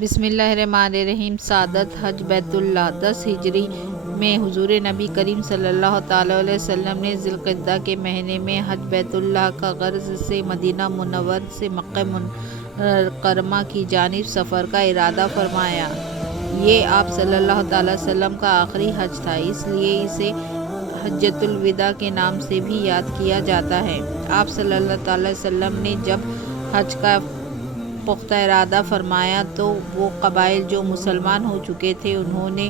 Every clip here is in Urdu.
بسم اللہ الرحمن الرحیم۔ سعادت حج بیت اللہ 10 ہجری میں حضور نبی کریم صلی اللہ تعالیٰ علیہ وسلم نے ذی القعدہ کے مہینے میں حج بیت اللہ کا غرض سے مدینہ منورہ سے مکہ مکرمہ کی جانب سفر کا ارادہ فرمایا۔ یہ آپ صلی اللہ تعالیٰ علیہ وسلم کا آخری حج تھا، اس لیے اسے حجۃ الوداع کے نام سے بھی یاد کیا جاتا ہے۔ آپ صلی اللہ تعالیٰ علیہ وسلم نے جب حج کا پختہ ارادہ فرمایا تو وہ قبائل جو مسلمان ہو چکے تھے انہوں نے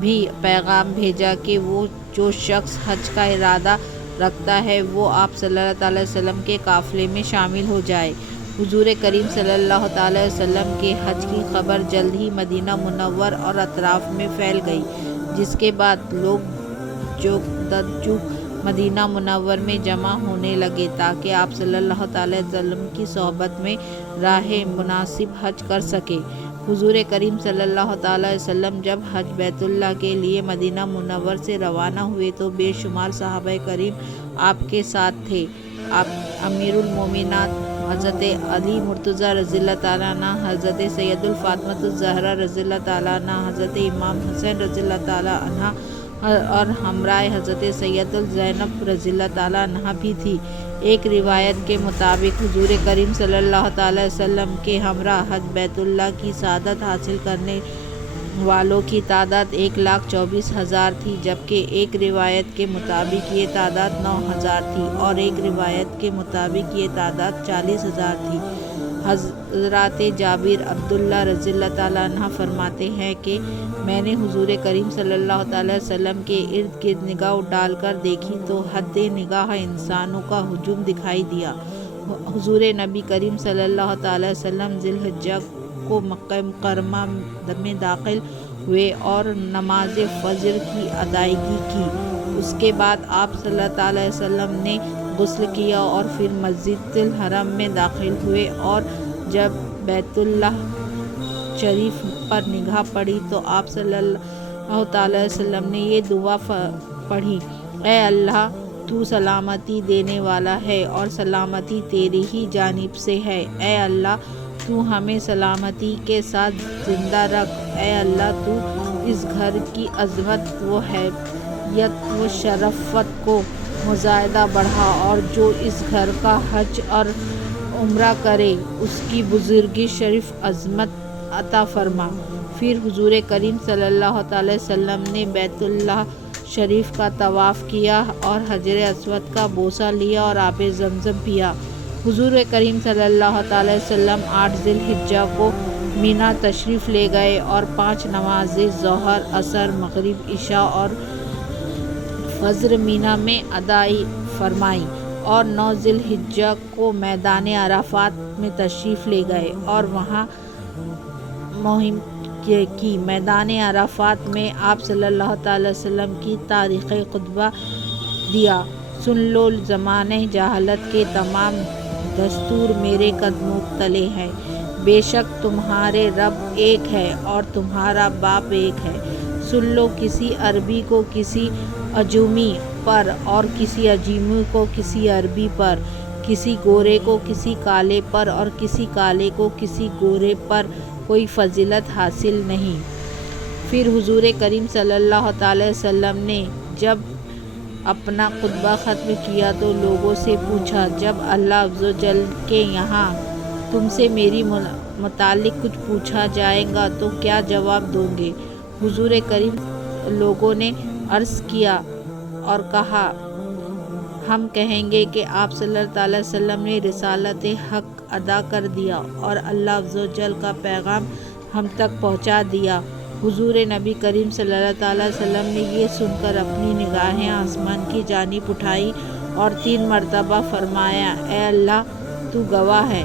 بھی پیغام بھیجا کہ وہ جو شخص حج کا ارادہ رکھتا ہے وہ آپ صلی اللہ تعالیٰ علیہ وسلم کے قافلے میں شامل ہو جائے۔ حضور کریم صلی اللہ تعالیٰ علیہ وسلم کے حج کی خبر جلد ہی مدینہ منورہ اور اطراف میں پھیل گئی، جس کے بعد لوگ جوگ مدینہ منورہ میں جمع ہونے لگے تاکہ آپ صلی اللہ تعالیٰ علیہ وسلم کی صحبت میں راہ مناسب حج کر سکے۔ حضور کریم صلی اللہ تعالیٰ علیہ وسلم جب حج بیت اللہ کے لیے مدینہ منورہ سے روانہ ہوئے تو بے شمار صحابہ کریم آپ کے ساتھ تھے۔ امیر المومنین حضرت علی مرتضیٰ رضی اللہ تعالیٰ عنہ، حضرت سید فاطمہ الزہرا رضی اللہ تعالیٰ عنہ، حضرت امام حسین رضی اللہ تعالیٰ عنہ اور ہمراہ حضرت سید زینب رضی اللہ تعالیٰ عنہ بھی تھی۔ ایک روایت کے مطابق حضور کریم صلی اللہ تعالیٰ علیہ وسلم کے ہمراہ حج بیت اللہ کی سعادت حاصل کرنے والوں کی تعداد 1,24,000 تھی، جبکہ ایک روایت کے مطابق یہ تعداد 9,000 تھی اور ایک روایت کے مطابق یہ تعداد 40,000 تھی۔ حضرات جابر عبداللہ رضی اللہ تعالیٰ عنہ فرماتے ہیں کہ میں نے حضور کریم صلی اللہ تعالیٰ علیہ وسلم کے ارد گرد نگاہ ڈال کر دیکھی تو حد نگاہ انسانوں کا ہجوم دکھائی دیا۔ حضور نبی کریم صلی اللہ تعالیٰ علیہ وسلم ذی الحجہ کو مکہ مکرمہ میں داخل ہوئے اور نماز فجر کی ادائیگی کی۔ اس کے بعد آپ صلی اللہ تعالیٰ علیہ وسلم نے غسل کیا اور پھر مسجد الحرم میں داخل ہوئے، اور جب بیت اللہ شریف پر نگاہ پڑی تو آپ صلی اللہ تعالیٰ علیہ وسلم نے یہ دعا پڑھی: اے اللہ، تو سلامتی دینے والا ہے اور سلامتی تیری ہی جانب سے ہے۔ اے اللہ، تو ہمیں سلامتی کے ساتھ زندہ رکھ۔ اے اللہ، تو اس گھر کی عظمت و حیثیت و شرافت کو مزید بڑھا، اور جو اس گھر کا حج اور عمرہ کرے اس کی بزرگی شریف عظمت عطا فرما۔ پھر حضور کریم صلی اللہ تعالیٰ علیہ وسلم نے بیت اللہ شریف کا طواف کیا اور حجر اسود کا بوسہ لیا اور آب زمزم پیا۔ حضور کریم صلی اللہ تعالیٰ علیہ وسلم 8 ذی الحجہ کو مینا تشریف لے گئے اور 5 نمازیں ظہر، عصر، مغرب، عشاء اور فجر مینا میں ادا فرمائیں، اور 9 ذی الحجہ کو میدان عرفات میں تشریف لے گئے اور وہاں مہم کی۔ میدان عرفات میں آپ صلی اللہ تعالیٰ علیہ وسلم کی تاریخ خطبہ دیا: سن لو، زمانہ جہالت کے تمام دستور میرے قدموں تلے ہیں۔ بے شک تمہارے رب ایک ہے اور تمہارا باپ ایک ہے۔ سن لو، کسی عربی کو کسی عجمی پر اور کسی عجمی کو کسی عربی پر، کسی گورے کو کسی کالے پر اور کسی کالے کو کسی گورے پر کوئی فضیلت حاصل نہیں۔ پھر حضور کریم صلی اللہ تعالیٰ علیہ وسلم نے جب اپنا خطبہ ختم کیا تو لوگوں سے پوچھا: جب اللہ عز و جل کے یہاں تم سے میری متعلق کچھ پوچھا جائے گا تو کیا جواب دو گے؟ حضور کریم لوگوں نے عرض کیا اور کہا: ہم کہیں گے کہ آپ صلی اللہ تعالیٰ علیہ وسلم نے رسالت حق ادا کر دیا اور اللہ عز و جل کا پیغام ہم تک پہنچا دیا۔ حضور نبی کریم صلی اللہ تعالیٰ علیہ وسلم نے یہ سن کر اپنی نگاہیں آسمان کی جانب اٹھائی اور 3 مرتبہ فرمایا: اے اللہ، تو گواہ ہے